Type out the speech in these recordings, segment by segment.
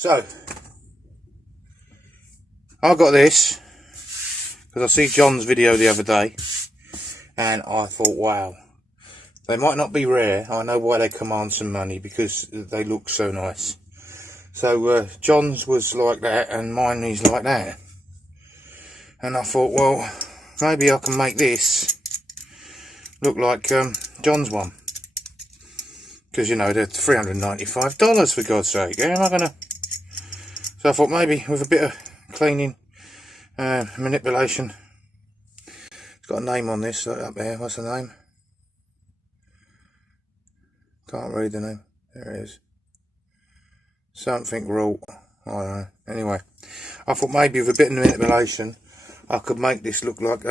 So, I got this because I see John's video the other day, and I thought, wow, they might not be rare. I know why they command some money, because they look so nice. So John's was like that, and mine is like that. And I thought, well, maybe I can make this look like John's one, because you know they're $395 for God's sake. Yeah, am I gonna? So I thought maybe with a bit of cleaning, manipulation. It's got a name on this up there. What's the name? Can't read the name. There it is. Something wrought. I don't know. Anyway, I thought maybe with a bit of manipulation I could make this look like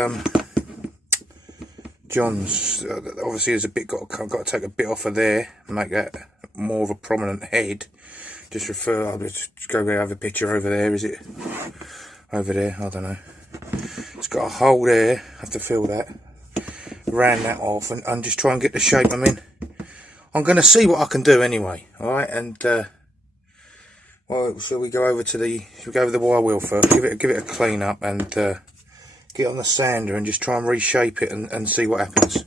John's. Obviously there's a bit I've got to take a bit off of there and make that more of a prominent head. I'll just go have a picture over there. Is it over there? I don't know. It's got a hole there. I have to fill that. Round that off and just try and get the shape I'm in. I'm going to see what I can do anyway. Alright, and well, shall we go over the wire wheel first? Give it a clean up and get on the sander and just try and reshape it and see what happens.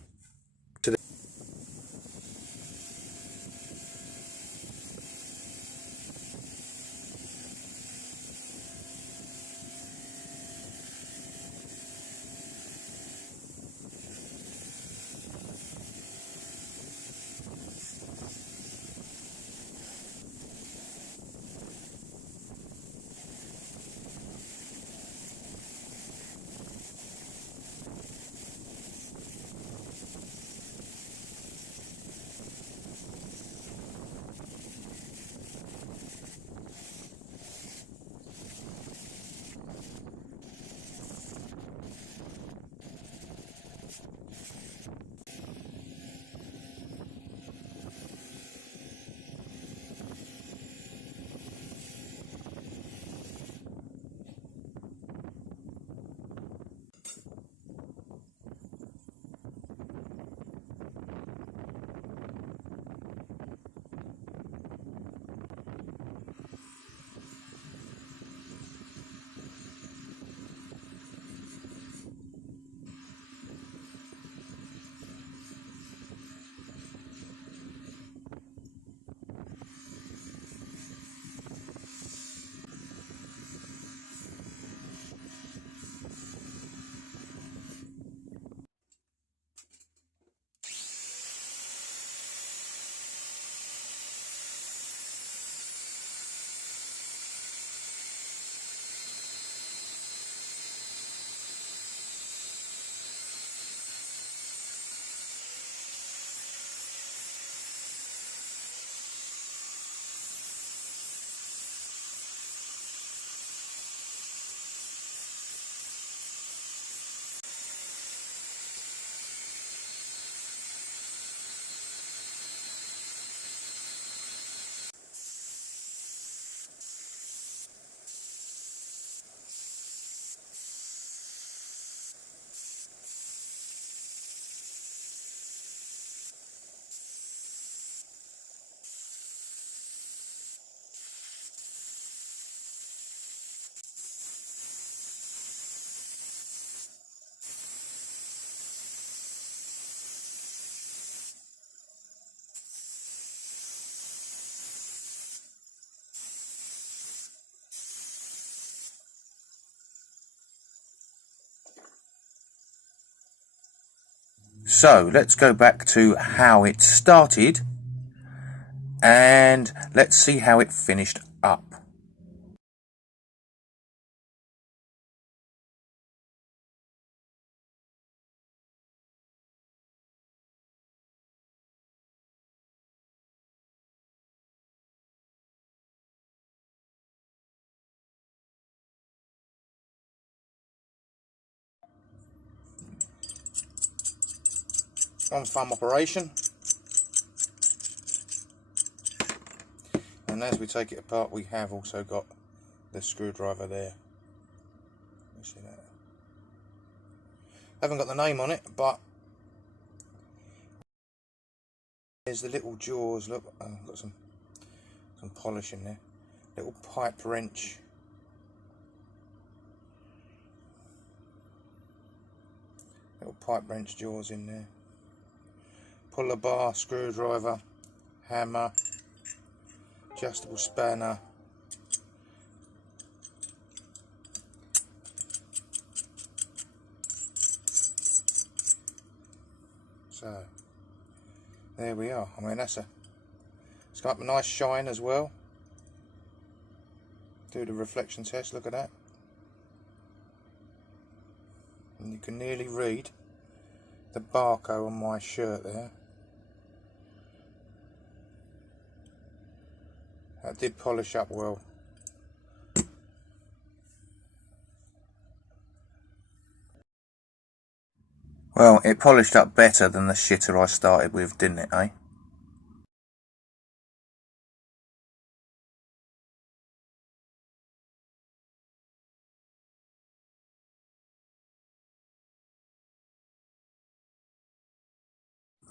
So let's go back to how it started and let's see how it finished up. One thumb operation, and as we take it apart we have also got the screwdriver there. You see that? Haven't got the name on it, but there's the little jaws. Look, I've got some polish in there. Little pipe wrench. Little pipe wrench jaws in there. Puller bar, screwdriver, hammer, adjustable spanner. So there we are. I mean, it's got a nice shine as well. Do the reflection test, look at that. And you can nearly read the barcode on my shirt there. That did polish up well. Well, it polished up better than the shitter I started with, didn't it, eh?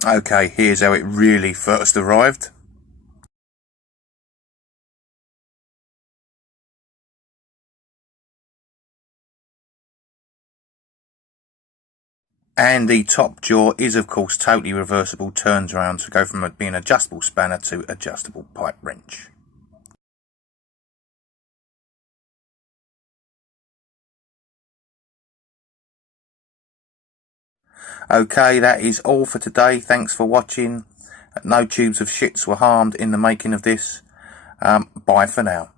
Okay, here's how it really first arrived. And the top jaw is of course totally reversible, turns around to go from being adjustable spanner to adjustable pipe wrench. Okay, that is all for today. Thanks for watching. No tubes of shits were harmed in the making of this. Bye for now.